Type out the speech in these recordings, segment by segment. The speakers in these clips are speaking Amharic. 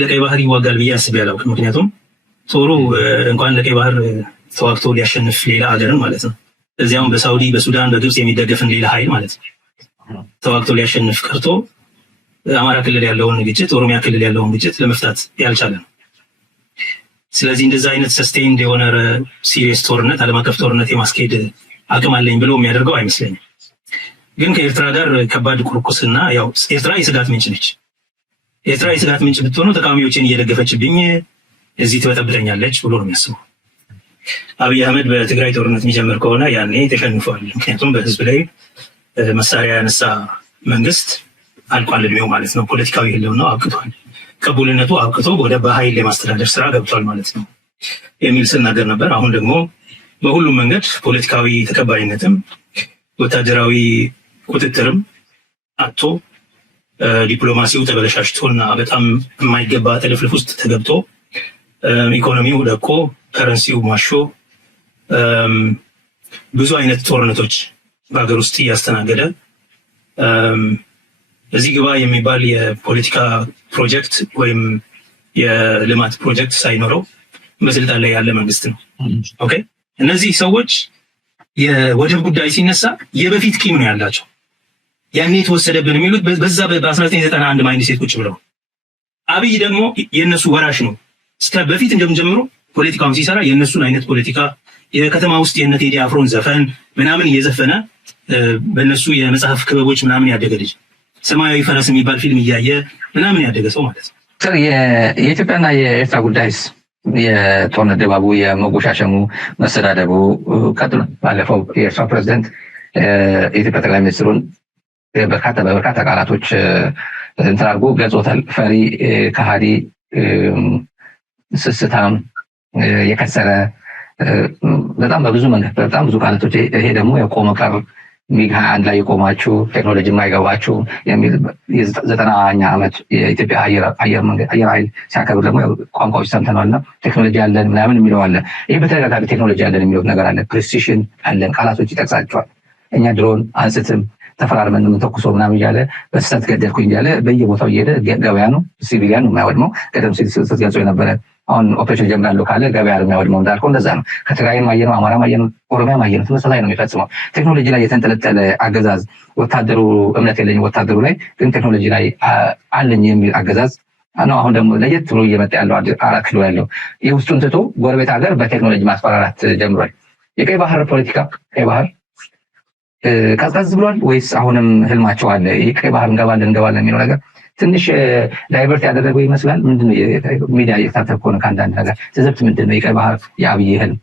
ለቀይ ባህር ይዋጋል ብዬ አስቤ አላውቅም። ምክንያቱም ጦሩ እንኳን ለቀይ ባህር ተዋግቶ ሊያሸንፍ ሌላ ሀገርን ማለት ነው እዚያውም በሳውዲ በሱዳን በግብጽ የሚደገፍን ሌላ ኃይል ማለት ነው ተዋግቶ ሊያሸንፍ ቀርቶ አማራ ክልል ያለውን ግጭት ኦሮሚያ ክልል ያለውን ግጭት ለመፍታት ያልቻለ ነው። ስለዚህ እንደዛ አይነት ሰስቴይንድ የሆነ ሲሪየስ ጦርነት ዓለም አቀፍ ጦርነት የማስኬድ አቅም አለኝ ብሎ የሚያደርገው አይመስለኝም። ግን ከኤርትራ ጋር ከባድ ቁርቁስና ያው ኤርትራ የስጋት ምንጭ ነች። ኤርትራ የስጋት ምንጭ ብትሆነው ተቃዋሚዎችን እየደገፈችብኝ እዚህ ትበጠብጠኛለች ብሎ ነው የሚያስበው። አብይ አህመድ በትግራይ ጦርነት የሚጀምር ከሆነ ያኔ ተሸንፏል። ምክንያቱም በህዝብ ላይ መሳሪያ ያነሳ መንግስት አልቋል እድሜው ማለት ነው። ፖለቲካዊ ህልውናው አብቅቷል። ቅቡልነቱ አብቅቶ ወደ በኃይል የማስተዳደር ስራ ገብቷል ማለት ነው የሚል ስናገር ነበር። አሁን ደግሞ በሁሉም መንገድ ፖለቲካዊ ተቀባይነትም ወታደራዊ ቁጥጥርም አጥቶ ዲፕሎማሲው ተበለሻሽቶና በጣም የማይገባ ጥልፍልፍ ውስጥ ተገብቶ ኢኮኖሚው ደቆ ከረንሲው ማሾ ብዙ አይነት ጦርነቶች በሀገር ውስጥ እያስተናገደ እዚህ ግባ የሚባል የፖለቲካ ፕሮጀክት ወይም የልማት ፕሮጀክት ሳይኖረው በስልጣን ላይ ያለ መንግስት ነው። ኦኬ እነዚህ ሰዎች የወደብ ጉዳይ ሲነሳ የበፊት ቂም ነው ያላቸው። ያኔ የተወሰደብን የሚሉት በዛ በ1991 ማይንድ ሴት ቁጭ ብለው አብይ ደግሞ የነሱ ወራሽ ነው። እስከ በፊት እንደምጀምሮ ፖለቲካውን ሲሰራ የነሱን አይነት ፖለቲካ የከተማ ውስጥ የነ ቴዲ አፍሮን ዘፈን ምናምን እየዘፈነ በእነሱ የመጽሐፍ ክበቦች ምናምን ያደገ ልጅ ሰማያዊ ፈረስ የሚባል ፊልም እያየ ምናምን ያደገ ሰው ማለት ነው። የኢትዮጵያና የኤርትራ ጉዳይስ የጦርነት ድባቡ የመጎሻሸሙ መሰዳደቡ ቀጥሎ ባለፈው የኤርትራ ፕሬዝዳንት የኢትዮጵያ ጠቅላይ ሚኒስትሩን በበርካታ ቃላቶች እንትን አድርጎ ገልጾታል። ፈሪ፣ ከሃዲ፣ ስስታም፣ የከሰረ በጣም በብዙ መንገድ በጣም ብዙ ቃላቶች። ይሄ ደግሞ የቆመ ቀር ሚግ 21 ላይ የቆማችሁ ቴክኖሎጂ የማይገባችሁ የሚል የ90ኛ ዓመት የኢትዮጵያ አየር ኃይል ሲያከብር ደግሞ ቋንቋዎች ሰምተናልና ቴክኖሎጂ አለን ምናምን የሚለው አለ። ይህ በተደጋጋሚ ቴክኖሎጂ አለን የሚለው ነገር አለ። ፕሪሲሽን አለን ቃላቶች ይጠቅሳቸዋል። እኛ ድሮን አንስትም ተፈራርመን የምንተኩሰው ምናምን እያለ በስህተት ገደልኩኝ እያለ በየቦታው እየሄደ ገበያ ነው ሲቪሊያን ነው የሚያወድመው። ቀደም ሲል ስትገልጸው የነበረ አሁን ኦፕሬሽን ጀምራለሁ ካለ ገበያ ነው የሚያወድመው እንዳልከው እንደዛ ነው። ከትግራይም አየር ነው፣ አማራም አየር ነው፣ ኦሮሚያም አየር ነው፣ ተመሳሳይ ነው የሚፈጽመው። ቴክኖሎጂ ላይ የተንጠለጠለ አገዛዝ ወታደሩ እምነት የለኝ ወታደሩ ላይ ግን ቴክኖሎጂ ላይ አለኝ የሚል አገዛዝ ነው። አሁን ደግሞ ለየት ብሎ እየመጣ ያለው አራት ኪሎ ያለው የውስጡን ትቶ ጎረቤት ሀገር በቴክኖሎጂ ማስፈራራት ጀምሯል። የቀይ ባህር ፖለቲካ ቀይ ባህር ቀዝቀዝ ብሏል ወይስ አሁንም ህልማቸው አለ? የቀይ ባህር እንገባለን የሚለው ነገር ትንሽ ዳይቨርት ያደረገው ይመስላል። ምንድነው ሚዲያ እየተከታተልኩ ከሆነ ከአንዳንድ ነገር ትዝብት ምንድነው የቀይ ባህር የአብይ ህልም?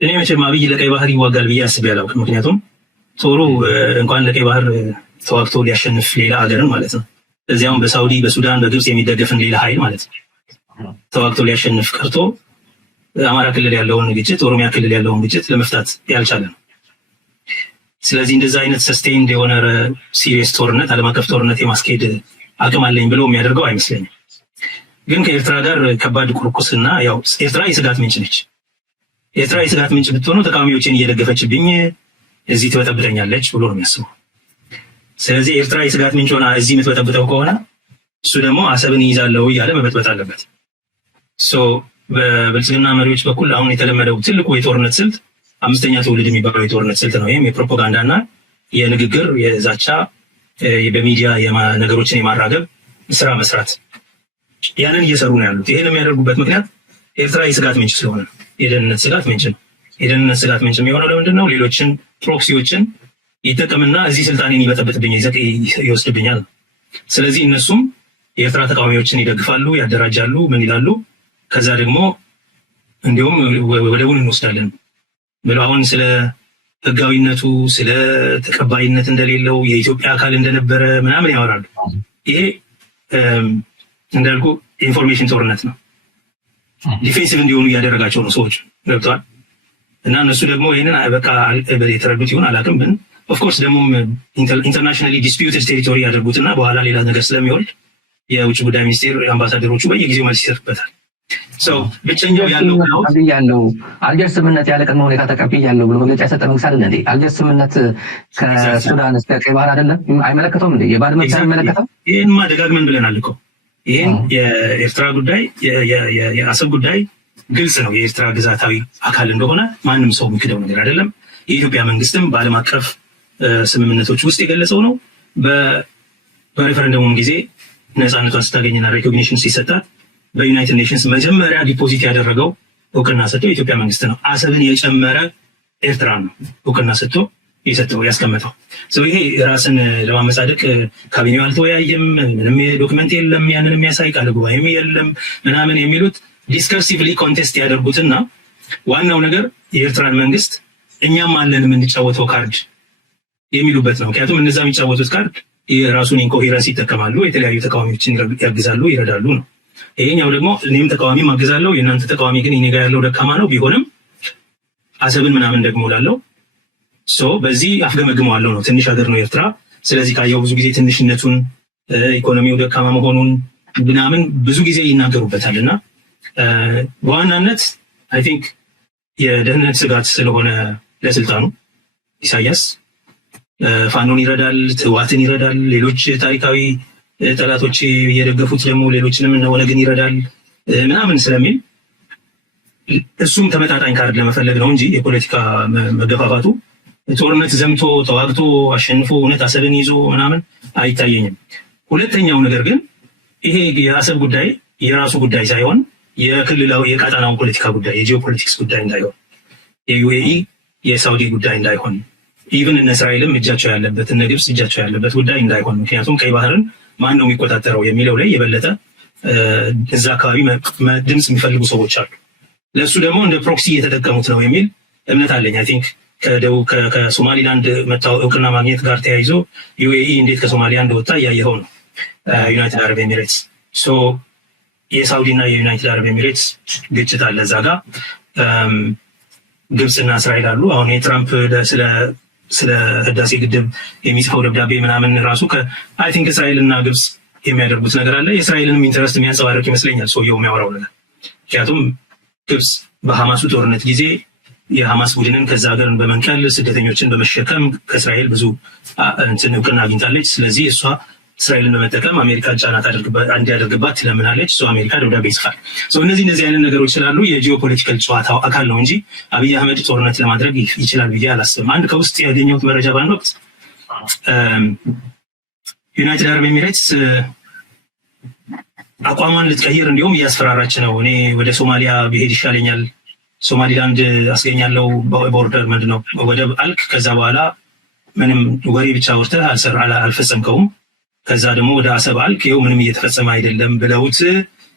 እኔ መቼም አብይ ለቀይ ባህር ይዋጋል ብዬ አስቤ አላውቅም። ምክንያቱም ጦሩ እንኳን ለቀይ ባህር ተዋግቶ ሊያሸንፍ ሌላ ሀገርን ማለት ነው እዚያውም በሳውዲ በሱዳን በግብጽ የሚደገፍን ሌላ ኃይል ማለት ነው ተዋግቶ ሊያሸንፍ ቀርቶ አማራ ክልል ያለውን ግጭት ኦሮሚያ ክልል ያለውን ግጭት ለመፍታት ያልቻለ ነው። ስለዚህ እንደዛ አይነት ሰስቴይንድ የሆነ ሲሪየስ ጦርነት ዓለም አቀፍ ጦርነት የማስኬድ አቅም አለኝ ብሎ የሚያደርገው አይመስለኝም። ግን ከኤርትራ ጋር ከባድ ቁርቁስና ያው ኤርትራ የስጋት ምንጭ ነች። ኤርትራ የስጋት ምንጭ ብትሆነው ተቃዋሚዎችን እየደገፈችብኝ እዚህ ትበጠብጠኛለች ብሎ ነው የሚያስበው። ስለዚህ ኤርትራ የስጋት ምንጭ ሆና እዚህ የምትበጠብጠው ከሆነ እሱ ደግሞ አሰብን ይይዛለው እያለ መበጥበጥ አለበት። በብልጽግና መሪዎች በኩል አሁን የተለመደው ትልቁ የጦርነት ስልት አምስተኛ ትውልድ የሚባለው የጦርነት ስልት ነው። ይህም የፕሮፓጋንዳና የንግግር የዛቻ በሚዲያ ነገሮችን የማራገብ ስራ መስራት፣ ያንን እየሰሩ ነው ያሉት። ይህን የሚያደርጉበት ምክንያት ኤርትራ የስጋት ምንጭ ስለሆነ የደህንነት ስጋት ምንጭ ነው። የደህንነት ስጋት ምንጭ የሚሆነው ለምንድን ነው? ሌሎችን ፕሮክሲዎችን ይጠቀምና እዚህ ስልጣኔን ይበጠብጥብኝ ይወስድብኛል። ስለዚህ እነሱም የኤርትራ ተቃዋሚዎችን ይደግፋሉ፣ ያደራጃሉ፣ ምን ይላሉ። ከዛ ደግሞ እንዲሁም ወደቡን እንወስዳለን ብለው አሁን ስለ ህጋዊነቱ ስለ ተቀባይነት እንደሌለው የኢትዮጵያ አካል እንደነበረ ምናምን ያወራሉ። ይሄ እንዳልኩ ኢንፎርሜሽን ጦርነት ነው። ዲፌንሲቭ እንዲሆኑ እያደረጋቸው ነው ሰዎች ገብተዋል። እና እነሱ ደግሞ ይህንን በቃ የተረዱት ይሆን አላውቅም። ግን ኦፍኮርስ ደግሞ ኢንተርናሽናሊ ዲስፒዩትድ ቴሪቶሪ ያደርጉትና በኋላ ሌላ ነገር ስለሚወልድ የውጭ ጉዳይ ሚኒስቴር አምባሳደሮቹ በየጊዜው መልስ ይሰጥበታል። ብቸኛው ያለው አልጀርስ ስምምነት ያለ ቅድመ ሁኔታ ተቀብያለሁ ብሎ መግለጫ የሰጠ መንግስት አይደለ እንዴ? አልጀርስ ስምምነት ከሱዳን እስከ ቀይ ባህር አይደለም አይመለከተውም እንዴ? የባድመ ብቻ አይመለከተው? ይሄንማ ደጋግመን ብለናል እኮ ይህን የኤርትራ ጉዳይ የአሰብ ጉዳይ ግልጽ ነው። የኤርትራ ግዛታዊ አካል እንደሆነ ማንም ሰው የሚክደው ነገር አይደለም። የኢትዮጵያ መንግስትም በዓለም አቀፍ ስምምነቶች ውስጥ የገለጸው ነው። በሬፈረንደሙም ጊዜ ነፃነቷን ስታገኝና ሬኮግኒሽን ሲሰጣት በዩናይትድ ኔሽንስ መጀመሪያ ዲፖዚት ያደረገው እውቅና ሰጥተው የኢትዮጵያ መንግስት ነው። አሰብን የጨመረ ኤርትራ ነው እውቅና ሰጥቶ የሰጠው ያስቀመጠው። ይሄ ራስን ለማመጻደቅ ካቢኔው አልተወያየም፣ ምንም ዶክመንት የለም፣ ያንን የሚያሳይ ቃለ ጉባኤም የለም ምናምን የሚሉት ዲስከርሲቭሊ ኮንቴስት ያደርጉትና ዋናው ነገር የኤርትራን መንግስት እኛም አለን የምንጫወተው ካርድ የሚሉበት ነው። ምክንያቱም እነዛ የሚጫወቱት ካርድ የራሱን ኢንኮሄረንስ ይጠቀማሉ፣ የተለያዩ ተቃዋሚዎችን ያግዛሉ፣ ይረዳሉ ነው። ይሄኛው ደግሞ እኔም ተቃዋሚ ማግዛለሁ፣ የእናንተ ተቃዋሚ ግን እኔ ጋር ያለው ደካማ ነው፣ ቢሆንም አሰብን ምናምን ደግሞ ላለው በዚህ አፍገመግመዋለሁ ነው። ትንሽ ሀገር ነው ኤርትራ። ስለዚህ ካየው ብዙ ጊዜ ትንሽነቱን፣ ኢኮኖሚው ደካማ መሆኑን ምናምን ብዙ ጊዜ ይናገሩበታል እና በዋናነት አይ ቲንክ የደህንነት ስጋት ስለሆነ ለስልጣኑ ኢሳያስ ፋኖን ይረዳል፣ ህወሓትን ይረዳል፣ ሌሎች ታሪካዊ ጠላቶች የደገፉት ደግሞ ሌሎችንም እነ ኦነግን ይረዳል ምናምን ስለሚል እሱም ተመጣጣኝ ካርድ ለመፈለግ ነው እንጂ የፖለቲካ መገፋፋቱ ጦርነት ዘምቶ ተዋግቶ አሸንፎ እውነት አሰብን ይዞ ምናምን አይታየኝም። ሁለተኛው ነገር ግን ይሄ የአሰብ ጉዳይ የራሱ ጉዳይ ሳይሆን የክልላዊ የቀጠናው ፖለቲካ ጉዳይ የጂኦፖለቲክስ ጉዳይ እንዳይሆን፣ የዩኤኢ የሳውዲ ጉዳይ እንዳይሆን፣ ኢቭን እነ እስራኤልም እጃቸው ያለበት እነ ግብጽ እጃቸው ያለበት ጉዳይ እንዳይሆን። ምክንያቱም ቀይ ባህርን ማን ነው የሚቆጣጠረው የሚለው ላይ የበለጠ እዛ አካባቢ ድምፅ የሚፈልጉ ሰዎች አሉ። ለእሱ ደግሞ እንደ ፕሮክሲ እየተጠቀሙት ነው የሚል እምነት አለኝ። አይ ቲንክ ከሶማሊላንድ መታው እውቅና ማግኘት ጋር ተያይዞ ዩኤኢ እንዴት ከሶማሊያ እንደወጣ እያየኸው ነው። ዩናይትድ አረብ ኤሚሬትስ የሳውዲ እና የዩናይትድ አረብ ኤሚሬትስ ግጭት አለ እዛ ጋር። ግብፅና እስራኤል አሉ። አሁን የትራምፕ ስለ ህዳሴ ግድብ የሚጽፈው ደብዳቤ ምናምን ራሱ አይ ቲንክ እስራኤል እና ግብፅ የሚያደርጉት ነገር አለ። የእስራኤልንም ኢንተረስት የሚያንጸባርቅ ይመስለኛል ሰውየው የሚያወራው ነገር። ምክንያቱም ግብፅ በሐማሱ ጦርነት ጊዜ የሐማስ ቡድንን ከዛ ሀገርን በመንቀል ስደተኞችን በመሸከም ከእስራኤል ብዙ እውቅና አግኝታለች። ስለዚህ እሷ እስራኤልን በመጠቀም አሜሪካ ጫናት እንዲያደርግባት ትለምናለች። እሱ አሜሪካ ደብዳቤ ይጽፋል። እነዚህ አይነት ነገሮች ስላሉ የጂኦፖለቲካል ጨዋታው አካል ነው እንጂ አብይ አህመድ ጦርነት ለማድረግ ይችላል ብዬ አላስብም። አንድ ከውስጥ ያገኘሁት መረጃ በአንድ ወቅት ዩናይትድ አረብ ኤሚሬትስ አቋሟን ልትቀይር እንዲሁም እያስፈራራች ነው። እኔ ወደ ሶማሊያ ብሄድ ይሻለኛል፣ ሶማሊላንድ አስገኛለው፣ ቦርደር ምንድነው ወደብ አልክ፣ ከዛ በኋላ ምንም ወሬ ብቻ ወርተህ አልፈጸምከውም፣ ከዛ ደግሞ ወደ አሰብ አልክ፣ ይኸው ምንም እየተፈጸመ አይደለም ብለውት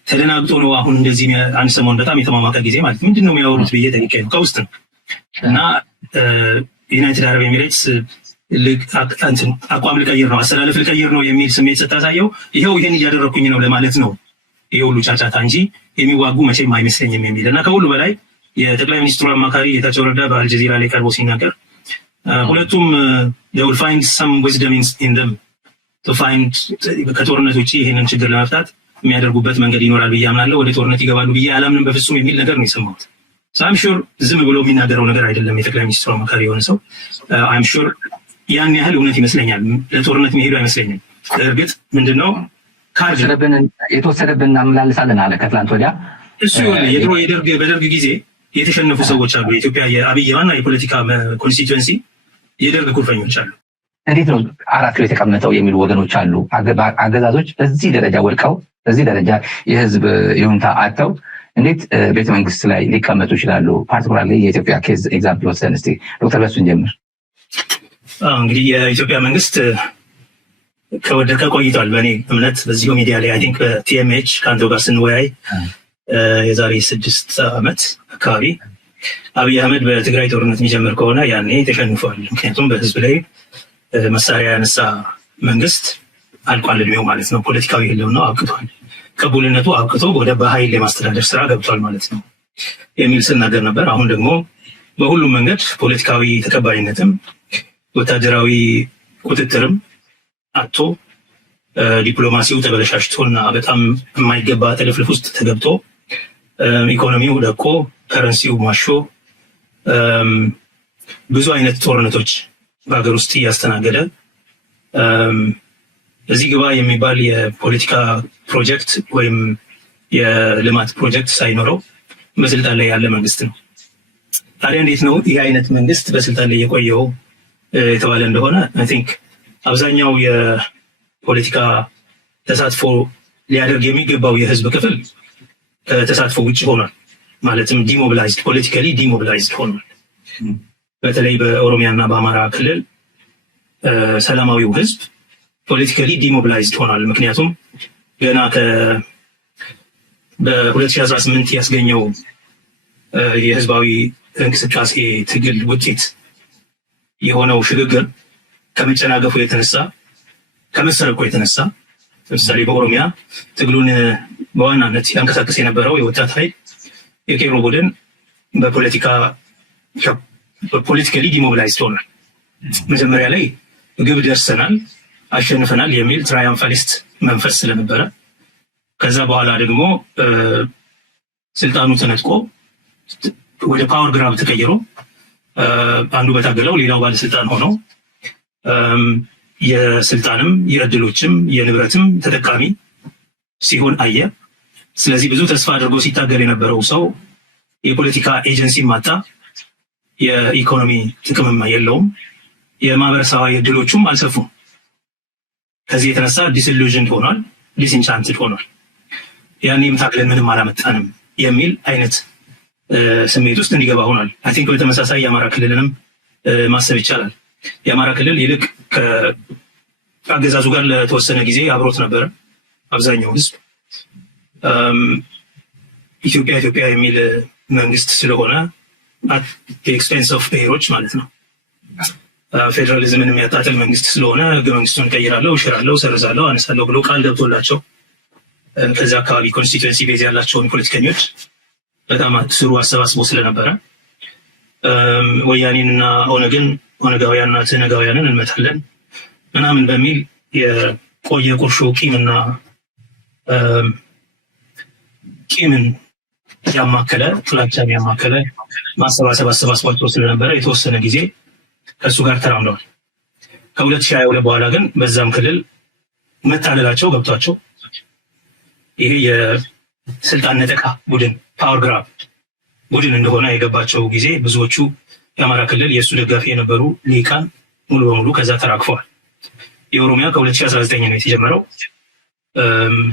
ተደናግጦ ነው አሁን እንደዚህ አንድ ሰሞን በጣም የተማማቀ ጊዜ ማለት ምንድን ነው የሚያወሩት ብዬ ጠይቄ ነው ከውስጥ ነው። እና ዩናይትድ አረብ ኤሚሬትስ አቋም ልቀይር ነው አሰላለፍ ልቀይር ነው የሚል ስሜት ስታሳየው ይኸው ይሄን እያደረግኩኝ ነው ለማለት ነው ይሄ ሁሉ ጫጫታ እንጂ የሚዋጉ መቼም አይመስለኝም የሚል እና ከሁሉ በላይ የጠቅላይ ሚኒስትሩ አማካሪ ጌታቸው ረዳ በአልጀዚራ ላይ ቀርቦ ሲናገር ሁለቱም they will find some wisdom in them to find ከጦርነት ውጭ ይሄንን ችግር ለመፍታት የሚያደርጉበት መንገድ ይኖራል ብዬ አምናለሁ። ወደ ጦርነት ይገባሉ ብዬ አላምንም በፍጹም የሚል ነገር ነው የሰማሁት። I'm sure ዝም ብሎ የሚናገረው ነገር አይደለም። የጠቅላይ ሚኒስትሩ አማካሪ የሆነ ሰው I'm sure ያን ያህል እውነት ይመስለኛል። ለጦርነት የሚሄዱ አይመስለኝም። እርግጥ ምንድነው የተወሰደብን እናመላልሳለን አለ ከትላንት ወዲያ። እሱ የድሮ በደርግ ጊዜ የተሸነፉ ሰዎች አሉ። የኢትዮጵያ የአብይ ዋና የፖለቲካ ኮንስቲትዌንሲ የደርግ ኩርፈኞች አሉ። እንዴት ነው 4 ኪሎ የተቀመጠው የሚሉ ወገኖች አሉ። አገዛዞች በዚህ ደረጃ ወድቀው በዚህ ደረጃ የህዝብ ይሁንታ አጥተው እንዴት ቤተ መንግስት ላይ ሊቀመጡ ይችላሉ? ፓርቲኩላርሊ የኢትዮጵያ ኬዝ ኤግዛምፕል ወስደን እስቲ ዶክተር በሱን ጀምር። እንግዲህ የኢትዮጵያ መንግስት ከወደቀ ቆይቷል። በእኔ እምነት በዚሁ ሚዲያ ላይ አይ ቲንክ በቲኤምኤች ከአንተ ጋር ስንወያይ የዛሬ 6 ዓመት አካባቢ አብይ አህመድ በትግራይ ጦርነት የሚጀምር ከሆነ ያኔ ተሸንፏል። ምክንያቱም በህዝብ ላይ መሳሪያ ያነሳ መንግስት አልቋል እድሜው ማለት ነው። ፖለቲካዊ ህልውናው አብቅቷል፣ ቅቡልነቱ አብቅቶ ወደ በኃይል የማስተዳደር ስራ ገብቷል ማለት ነው የሚል ስናገር ነበር። አሁን ደግሞ በሁሉም መንገድ ፖለቲካዊ ተቀባይነትም ወታደራዊ ቁጥጥርም አጥቶ ዲፕሎማሲው ተበለሻሽቶና በጣም የማይገባ ጥልፍልፍ ውስጥ ተገብቶ ኢኮኖሚው ደቆ ከረንሲው ማሾ ብዙ አይነት ጦርነቶች በሀገር ውስጥ እያስተናገደ እዚህ ግባ የሚባል የፖለቲካ ፕሮጀክት ወይም የልማት ፕሮጀክት ሳይኖረው በስልጣን ላይ ያለ መንግስት ነው። ታዲያ እንዴት ነው ይህ አይነት መንግስት በስልጣን ላይ የቆየው የተባለ እንደሆነ አይ ቲንክ አብዛኛው የፖለቲካ ተሳትፎ ሊያደርግ የሚገባው የህዝብ ክፍል ተሳትፎ ውጭ ሆኗል። ማለትም ዲሞቢላይዝድ ፖለቲካሊ ዲሞቢላይዝድ ሆኗል። በተለይ በኦሮሚያ እና በአማራ ክልል ሰላማዊው ህዝብ ፖለቲካሊ ዲሞቢላይዝድ ሆኗል። ምክንያቱም ገና በ2018 ያስገኘው የህዝባዊ እንቅስቃሴ ትግል ውጤት የሆነው ሽግግር ከመጨናገፉ የተነሳ ከመሰረቁ የተነሳ ለምሳሌ በኦሮሚያ ትግሉን በዋናነት ያንቀሳቀስ የነበረው የወጣት ኃይል የቄሮ ቡድን በፖለቲካሊ ዲሞቢላይዝድ ሆኗል። መጀመሪያ ላይ ግብ ደርሰናል፣ አሸንፈናል የሚል ትራያምፋሊስት መንፈስ ስለነበረ ከዛ በኋላ ደግሞ ስልጣኑ ተነጥቆ ወደ ፓወር ግራብ ተቀይሮ አንዱ በታገለው ሌላው ባለስልጣን ሆኖ የስልጣንም የእድሎችም የንብረትም ተጠቃሚ ሲሆን አየ። ስለዚህ ብዙ ተስፋ አድርጎ ሲታገል የነበረው ሰው የፖለቲካ ኤጀንሲ ማጣ፣ የኢኮኖሚ ጥቅምም የለውም፣ የማህበረሰባዊ እድሎቹም አልሰፉም። ከዚህ የተነሳ ዲስኢሉዥንድ ሆኗል፣ ዲስኢንቻንትድ ሆኗል። ያኔም ታግለን ምንም አላመጣንም የሚል አይነት ስሜት ውስጥ እንዲገባ ሆኗል። አይ ቲንክ በተመሳሳይ የአማራ ክልልንም ማሰብ ይቻላል። የአማራ ክልል ይልቅ ከአገዛዙ ጋር ለተወሰነ ጊዜ አብሮት ነበረ። አብዛኛው ህዝብ ኢትዮጵያ የሚል መንግስት ስለሆነ አት ኤክስፔንስ ኦፍ ብሔሮች ማለት ነው። ፌዴራሊዝምን የሚያጣጥል መንግስት ስለሆነ ህገ መንግስቱን ቀይራለሁ፣ እሽራለሁ፣ ሰርዛለሁ፣ አነሳለሁ ብሎ ቃል ገብቶላቸው ከዚያ አካባቢ ኮንስቲትዌንሲ ቤዝ ያላቸውን ፖለቲከኞች በጣም ስሩ አሰባስቦ ስለነበረ ወያኔንና ኦነጋውያንና ትነጋውያንን እንመታለን ምናምን በሚል የቆየ ቁርሾ ቂምን ያማከለ ጥላቻን ያማከለ ማሰባሰብ አሰባስቧቸው ስለነበረ የተወሰነ ጊዜ ከእሱ ጋር ተራምደዋል። ከ2022 በኋላ ግን በዛም ክልል መታለላቸው ገብቷቸው ይሄ የስልጣን ነጠቃ ቡድን ፓወር ግራብ ቡድን እንደሆነ የገባቸው ጊዜ ብዙዎቹ የአማራ ክልል የእሱ ደጋፊ የነበሩ ሊቃን ሙሉ በሙሉ ከዛ ተራግፈዋል። የኦሮሚያ ከ2019 ነው የተጀመረው።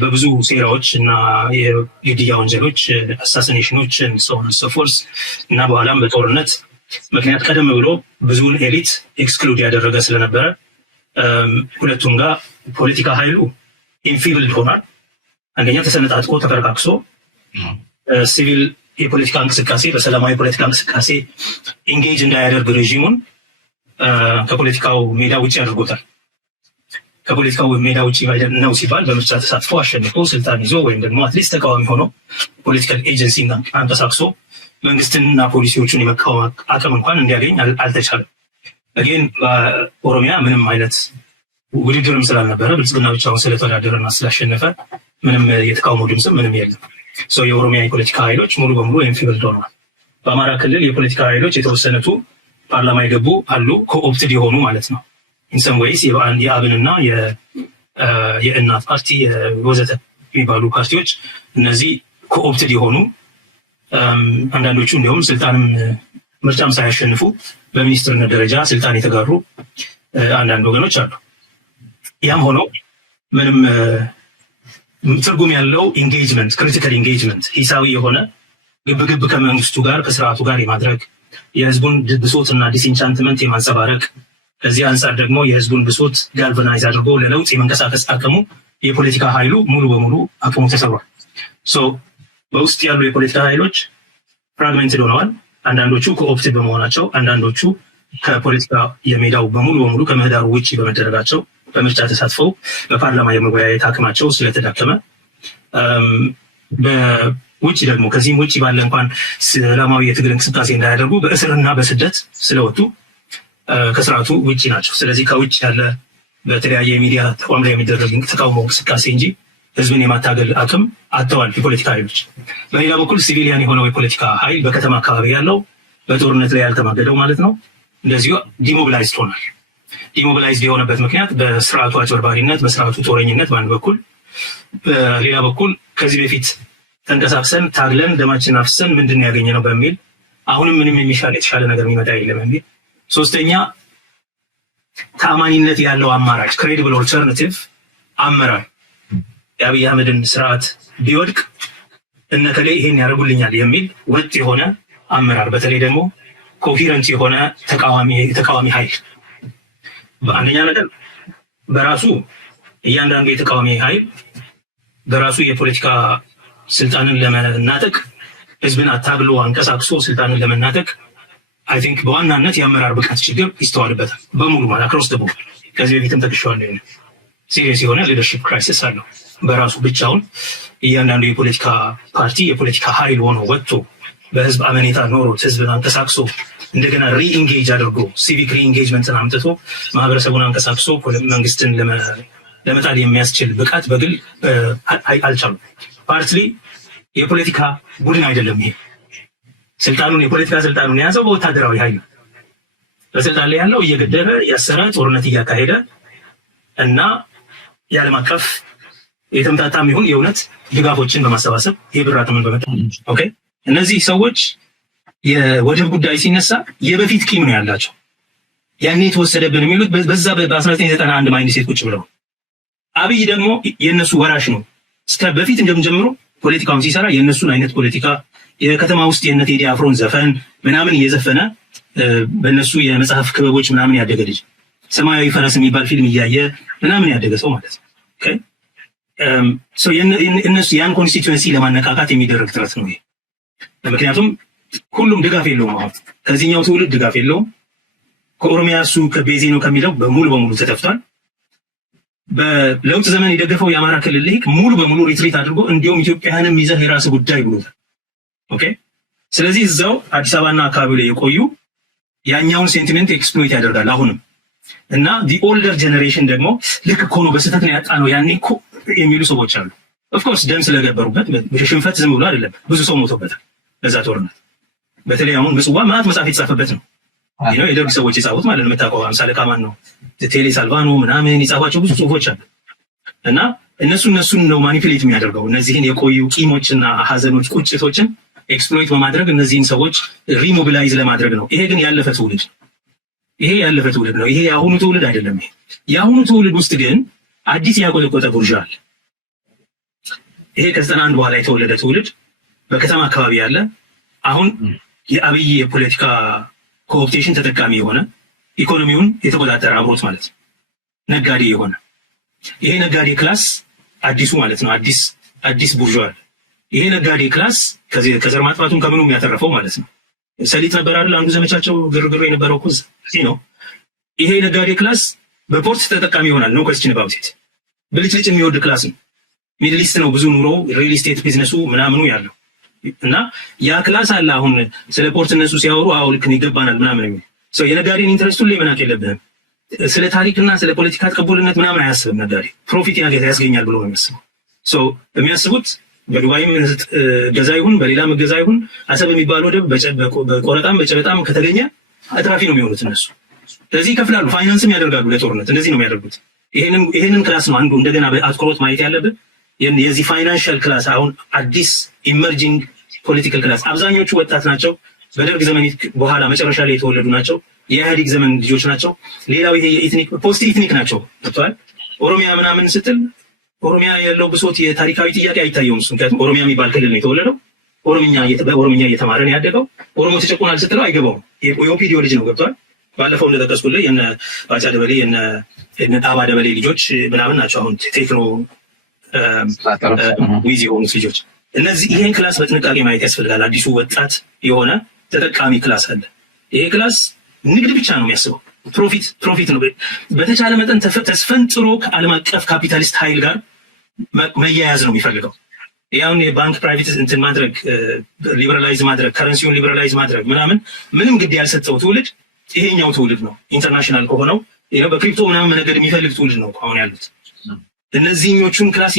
በብዙ ሴራዎች እና የግድያ ወንጀሎች፣ አሳሲኔሽኖች፣ ሶፎርስ እና በኋላም በጦርነት ምክንያት ቀደም ብሎ ብዙውን ኤሊት ኤክስክሉድ ያደረገ ስለነበረ ሁለቱም ጋር ፖለቲካ ኃይሉ ኢንፊብልድ ሆኗል። አንደኛ ተሰነጣጥቆ ተፈረካክሶ ሲቪል የፖለቲካ እንቅስቃሴ በሰላማዊ የፖለቲካ እንቅስቃሴ ኢንጌጅ እንዳያደርግ ሬዥሙን ከፖለቲካው ሜዳ ውጭ አድርጎታል። ከፖለቲካው ሜዳ ውጭ ነው ሲባል በምርጫ ተሳትፎ አሸንፎ ስልጣን ይዞ ወይም ደግሞ አትሊስት ተቃዋሚ ሆኖ ፖለቲካል ኤጀንሲ አንቀሳቅሶ መንግስትንና ፖሊሲዎቹን የመቃወም አቅም እንኳን እንዲያገኝ አልተቻለም። ግን በኦሮሚያ ምንም አይነት ውድድርም ስላልነበረ ብልጽግና ብቻውን ስለተወዳደረና ስላሸነፈ ምንም የተቃውሞ ድምፅም ምንም የለም። የኦሮሚያ የፖለቲካ ኃይሎች ሙሉ በሙሉ ኢንፊብልድ ሆነዋል። በአማራ ክልል የፖለቲካ ኃይሎች የተወሰኑቱ ፓርላማ የገቡ አሉ፣ ኮኦፕትድ የሆኑ ማለት ነው። ኢንሰም ወይስ የአብንና የእናት ፓርቲ ወዘተ የሚባሉ ፓርቲዎች እነዚህ ኮኦፕትድ የሆኑ አንዳንዶቹ እንዲሁም ስልጣንም ምርጫም ሳያሸንፉ በሚኒስትርነት ደረጃ ስልጣን የተጋሩ አንዳንድ ወገኖች አሉ። ያም ሆኖ ምንም ትርጉም ያለው ኢንጌጅመንት ክሪቲካል ኢንጌጅመንት ሂሳዊ የሆነ ግብግብ ከመንግስቱ ጋር ከስርዓቱ ጋር የማድረግ የህዝቡን ብሶት እና ዲስኢንቻንትመንት የማንጸባረቅ ከዚህ አንጻር ደግሞ የህዝቡን ብሶት ጋልቫናይዝ አድርጎ ለለውጥ የመንቀሳቀስ አቅሙ የፖለቲካ ኃይሉ ሙሉ በሙሉ አቅሙ ተሰብሯል። በውስጥ ያሉ የፖለቲካ ኃይሎች ፍራግሜንትድ ሆነዋል። አንዳንዶቹ ኮኦፕትድ በመሆናቸው፣ አንዳንዶቹ ከፖለቲካ የሜዳው በሙሉ በሙሉ ከምህዳሩ ውጭ በመደረጋቸው በምርጫ ተሳትፈው በፓርላማ የመወያየት አቅማቸው ስለተዳከመ፣ በውጭ ደግሞ ከዚህም ውጭ ባለ እንኳን ሰላማዊ የትግል እንቅስቃሴ እንዳያደርጉ በእስርና በስደት ስለወጡ ከስርዓቱ ውጭ ናቸው። ስለዚህ ከውጭ ያለ በተለያየ የሚዲያ ተቋም ላይ የሚደረግ ተቃውሞ እንቅስቃሴ እንጂ ህዝብን የማታገል አቅም አጥተዋል የፖለቲካ ኃይሎች። በሌላ በኩል ሲቪሊያን የሆነው የፖለቲካ ኃይል በከተማ አካባቢ ያለው በጦርነት ላይ ያልተማገደው ማለት ነው እንደዚሁ ዲሞቢላይዝድ ሆኗል። ዲሞቢላይዝድ የሆነበት ምክንያት በስርዓቱ አጭበርባሪነት፣ በስርዓቱ ጦረኝነት በአንድ በኩል፣ በሌላ በኩል ከዚህ በፊት ተንቀሳቅሰን ታግለን ደማችን አፍሰን ምንድን ያገኘ ነው በሚል አሁንም ምንም የሚሻል የተሻለ ነገር የሚመጣ የለም በሚል ሶስተኛ ተአማኒነት ያለው አማራጭ ክሬዲብል ኦልተርናቲቭ አመራር የአብይ አህመድን ስርዓት ቢወድቅ እነከሌ ይሄን ያደርጉልኛል የሚል ወጥ የሆነ አመራር በተለይ ደግሞ ኮሄረንት የሆነ ተቃዋሚ ኃይል በአንደኛ ነገር በራሱ እያንዳንዱ የተቃዋሚ ኃይል በራሱ የፖለቲካ ስልጣንን ለመናጠቅ ህዝብን አታግሎ አንቀሳቅሶ ስልጣንን ለመናጠቅ አይ ቲንክ በዋናነት የአመራር ብቃት ችግር ይስተዋልበታል በሙሉ ማለት አክሮስ ደቦ ከዚህ በፊትም ጠቅሼዋለሁ። ሲሪየስ የሆነ ሊደርሺፕ ክራይሲስ አለው። በራሱ ብቻውን እያንዳንዱ የፖለቲካ ፓርቲ የፖለቲካ ኃይል ሆኖ ወጥቶ በህዝብ አመኔታ ኖሮት ህዝብን አንቀሳቅሶ እንደገና ሪኢንጌጅ አድርጎ ሲቪክ ሪኢንጌጅመንትን አምጥቶ ማህበረሰቡን አንቀሳቅሶ መንግስትን ለመጣል የሚያስችል ብቃት በግል አልቻሉም። ፓርትሊ የፖለቲካ ቡድን አይደለም። ይሄ የፖለቲካ ስልጣኑን የያዘው በወታደራዊ ኃይል በስልጣን ላይ ያለው እየገደለ ያሰረ ጦርነት እያካሄደ እና የዓለም አቀፍ የተምታታም ይሁን የእውነት ድጋፎችን በማሰባሰብ የብራትምን በመጣ ኦኬ እነዚህ ሰዎች የወደብ ጉዳይ ሲነሳ የበፊት ቂም ነው ያላቸው። ያኔ የተወሰደብን የሚሉት በዛ በ1991 ማይንድ ሴት ቁጭ ብለው አብይ ደግሞ የነሱ ወራሽ ነው። እስከ በፊት እንደምጀምሮ ፖለቲካውን ሲሰራ የነሱን አይነት ፖለቲካ የከተማ ውስጥ የነ ቴዲ አፍሮን ዘፈን ምናምን እየዘፈነ በእነሱ የመጽሐፍ ክበቦች ምናምን ያደገ ልጅ ሰማያዊ ፈረስ የሚባል ፊልም እያየ ምናምን ያደገ ሰው ማለት ነው። ኦኬ እነሱ ያን ኮንስቲትዩንሲ ለማነቃቃት የሚደረግ ጥረት ነው ይሄ። ምክንያቱም ሁሉም ድጋፍ የለውም። አሁን ከዚህኛው ትውልድ ድጋፍ የለውም። ከኦሮሚያ እሱ ከቤዜ ነው ከሚለው በሙሉ በሙሉ ተተፍቷል። በለውጥ ዘመን የደገፈው የአማራ ክልል ልሂቅ ሙሉ በሙሉ ሪትሪት አድርጎ እንዲሁም ኢትዮጵያንም ይዘህ የራስ ጉዳይ ብሎታል። ኦኬ ስለዚህ እዛው አዲስ አበባና አካባቢ ላይ የቆዩ ያኛውን ሴንቲሜንት ኤክስፕሎይት ያደርጋል አሁንም እና ዲ ኦልደር ጀነሬሽን ደግሞ ልክ እኮ ነው በስህተት ነው ያጣነው ያኔ እኮ የሚሉ ሰዎች አሉ። ኦፍኮርስ ደም ስለገበሩበት ሽንፈት ዝም ብሎ አይደለም፣ ብዙ ሰው ሞቶበታል በዛ ጦርነት። በተለይ አሁን ምጽዋ ማለት መጽሐፍ የተጻፈበት ነው የደርግ ሰዎች የጻፉት ማለት ነው። የምታውቀው አምሳለ ካማን ነው ቴሌ ሳልቫኖ ምናምን የጻፏቸው ብዙ ጽሁፎች አሉ እና እነሱን ነው ማኒፕሌት የሚያደርገው እነዚህን የቆዩ ቂሞችና ሀዘኖች ቁጭቶችን ኤክስፕሎይት በማድረግ እነዚህን ሰዎች ሪሞቢላይዝ ለማድረግ ነው። ይሄ ግን ያለፈ ትውልድ ነው። ይሄ የአሁኑ ትውልድ አይደለም። ይሄ የአሁኑ ትውልድ ውስጥ ግን አዲስ ያቆጠቆጠ ቡርዣ አለ። ይሄ ከ91 በኋላ የተወለደ ትውልድ በከተማ አካባቢ ያለ አሁን የአብይ የፖለቲካ ኮኦፕቴሽን ተጠቃሚ የሆነ ኢኮኖሚውን የተቆጣጠረ አብሮት ማለት ነው ነጋዴ የሆነ ይሄ ነጋዴ ክላስ አዲሱ ማለት ነው አዲስ ቡርዣ አለ። ይሄ ነጋዴ ክላስ ከዘር ማጥፋቱን ከምኑም ያተረፈው ማለት ነው። ሰሊጥ ነበር አይደል አንዱ ዘመቻቸው ግርግሩ የነበረው ኩዝ ነው። ይሄ ነጋዴ ክላስ በፖርት ተጠቃሚ ይሆናል። ነው ኮስችን አባውት ኢት ብልጭልጭ የሚወድ ክላስ ነው። ሚድል ኢስት ነው ብዙ ኑሮ ሪል ስቴት ቢዝነሱ ምናምኑ ያለው እና ያ ክላስ አለ። አሁን ስለ ፖርት እነሱ ሲያወሩ አዎ ልክ ይገባናል ምናምን የሚል ሰው የነጋዴን ኢንትረስት ሁሉ መናቅ የለብህም። ስለ ታሪክና ስለ ፖለቲካ ቅቡልነት ምናምን አያስብም። ነጋዴ ፕሮፊት ያስገኛል ብሎ ነው የሚያስበው። ሰው የሚያስቡት በዱባይም ገዛ ይሁን በሌላም ገዛ ይሁን አሰብ የሚባል ወደብ በቆረጣም በጨበጣም ከተገኘ አትራፊ ነው የሚሆኑት እነሱ። ስለዚህ ይከፍላሉ፣ ፋይናንስም ያደርጋሉ ለጦርነት። እንደዚህ ነው የሚያደርጉት። ይሄንን ክላስ ነው አንዱ እንደገና በአትኩሮት ማየት ያለብን። የዚህ ፋይናንሻል ክላስ አሁን አዲስ ኢመርጂንግ ፖለቲካል ክላስ አብዛኞቹ ወጣት ናቸው። በደርግ ዘመን በኋላ መጨረሻ ላይ የተወለዱ ናቸው። የኢህአዴግ ዘመን ልጆች ናቸው። ሌላው ይሄ የኢትኒክ ፖስት ኢትኒክ ናቸው። ተጥቷል። ኦሮሚያ ምናምን ስትል ኦሮሚያ ያለው ብሶት የታሪካዊ ጥያቄ አይታየውም። ምክንያቱም ኦሮሚያ የሚባል ክልል ነው የተወለደው። በኦሮምኛ እየተማረ ነው ያደገው። ኦሮሞ ተጨቆናል ስትለው አይገባውም። የኦፒዲዮ ልጅ ነው። ገብቷል። ባለፈው እንደጠቀስኩልህ የነ ባጫ ደበሌ የነ ጣባ ደበሌ ልጆች ምናምን ናቸው። አሁን ቴክኖ ዊዝ የሆኑት ልጆች እነዚህ። ይሄን ክላስ በጥንቃቄ ማየት ያስፈልጋል። አዲሱ ወጣት የሆነ ተጠቃሚ ክላስ አለ። ይሄ ክላስ ንግድ ብቻ ነው የሚያስበው። ፕሮፊት ነው። በተቻለ መጠን ተስፈንጥሮ ከዓለም አቀፍ ካፒታሊስት ኃይል ጋር መያያዝ ነው የሚፈልገው። ያውን የባንክ ፕራይቬት እንትን ማድረግ ሊበራላይዝ ማድረግ ከረንሲውን ሊበራላይዝ ማድረግ ምንም ግድ ያልሰጠው ትውልድ ይሄኛው ትውልድ ነው። ኢንተርናሽናል ከሆነው በክሪፕቶ ምናምን መነገድ የሚፈልግ ትውልድ ነው አሁን ያሉት። እነዚህኞቹን ክላስ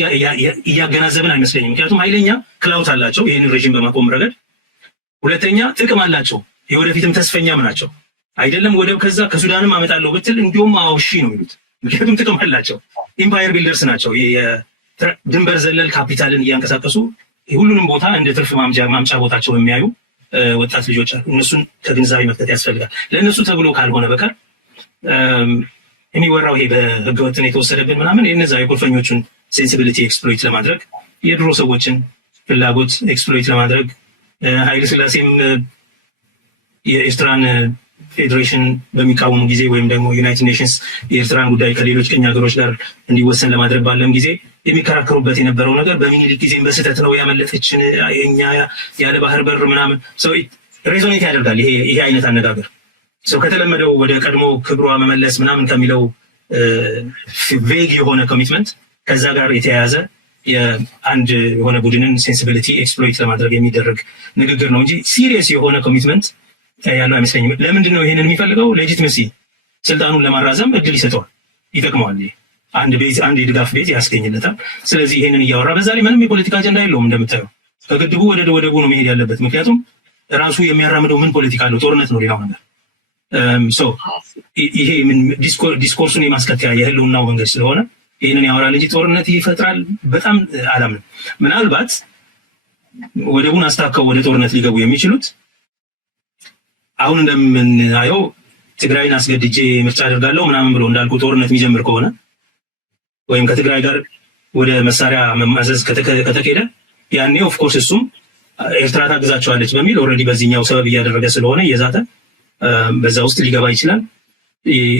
እያገናዘብን አይመስለኝም። ምክንያቱም ኃይለኛ ክላውት አላቸው ይህንን ሬዥም በማቆም ረገድ። ሁለተኛ ጥቅም አላቸው። የወደፊትም ተስፈኛም ናቸው። አይደለም ወደብ ከዛ ከሱዳንም አመጣለሁ ብትል እንዲሁም አውሺ ነው የሚሉት። ምክንያቱም ጥቅም አላቸው። ኢምፓየር ቢልደርስ ናቸው። ድንበር ዘለል ካፒታልን እያንቀሳቀሱ ሁሉንም ቦታ እንደ ትርፍ ማምጫ ቦታቸው የሚያዩ ወጣት ልጆች አሉ። እነሱን ከግንዛቤ መክተት ያስፈልጋል። ለእነሱ ተብሎ ካልሆነ በቀር የሚወራው ይሄ በህገወጥን የተወሰደብን ምናምን የነዛ የቁልፈኞቹን ሴንሲቢሊቲ ኤክስፕሎይት ለማድረግ የድሮ ሰዎችን ፍላጎት ኤክስፕሎይት ለማድረግ ኃይለ ሥላሴም የኤርትራን ፌዴሬሽን በሚቃወሙ ጊዜ ወይም ደግሞ ዩናይትድ ኔሽንስ የኤርትራን ጉዳይ ከሌሎች ቀኝ ሀገሮች ጋር እንዲወሰን ለማድረግ ባለም ጊዜ የሚከራከሩበት የነበረው ነገር በሚኒሊክ ጊዜም በስህተት ነው ያመለጠችን የኛ ያለ ባህር በር ምናምን ሰው ሬዞኔት ያደርጋል። ይሄ አይነት አነጋገር ሰው ከተለመደው ወደ ቀድሞ ክብሯ መመለስ ምናምን ከሚለው ቬግ የሆነ ኮሚትመንት ከዛ ጋር የተያያዘ የአንድ የሆነ ቡድንን ሴንሲቢሊቲ ኤክስፕሎይት ለማድረግ የሚደረግ ንግግር ነው እንጂ ሲሪየስ የሆነ ኮሚትመንት ያለው አይመስለኝም። ለምንድን ነው ይሄንን የሚፈልገው? ሌጂትመሲ ስልጣኑን ለማራዘም እድል ይሰጠዋል፣ ይጠቅመዋል። አንድ የድጋፍ ቤዝ ያስገኝለታል። ስለዚህ ይሄንን እያወራ በዛ ላይ ምንም የፖለቲካ አጀንዳ የለውም። እንደምታየው ከግድቡ ወደ ወደቡ ነው መሄድ ያለበት። ምክንያቱም ራሱ የሚያራምደው ምን ፖለቲካ አለው? ጦርነት ነው ሌላው ነገር። ይሄ ዲስኮርሱን የማስከተያ የህልውናው መንገድ ስለሆነ ይህንን ያወራል እንጂ ጦርነት ይፈጥራል በጣም አላምንም። ምናልባት ወደቡን አስታከው ወደ ጦርነት ሊገቡ የሚችሉት አሁን እንደምናየው ትግራይን አስገድጄ ምርጫ አደርጋለሁ ምናምን ብሎ እንዳልኩ ጦርነት የሚጀምር ከሆነ ወይም ከትግራይ ጋር ወደ መሳሪያ መማዘዝ ከተካሄደ ያኔ ኦፍኮርስ እሱም ኤርትራ ታግዛቸዋለች በሚል ኦልሬዲ በዚህኛው ሰበብ እያደረገ ስለሆነ እየዛተ በዛ ውስጥ ሊገባ ይችላል።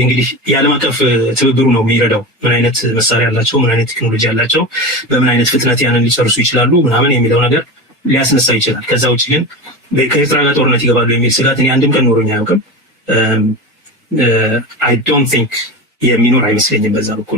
እንግዲህ የዓለም አቀፍ ትብብሩ ነው የሚረዳው። ምን አይነት መሳሪያ ያላቸው፣ ምን አይነት ቴክኖሎጂ ያላቸው፣ በምን አይነት ፍጥነት ያንን ሊጨርሱ ይችላሉ ምናምን የሚለው ነገር ሊያስነሳ ይችላል። ከዛ ውጭ ግን ከኤርትራ ጋር ጦርነት ይገባሉ የሚል ስጋት እኔ አንድም ቀን ኖሮኝ አያውቅም። አይ ዶንት ቲንክ የሚኖር አይመስለኝም በዛ በኩል።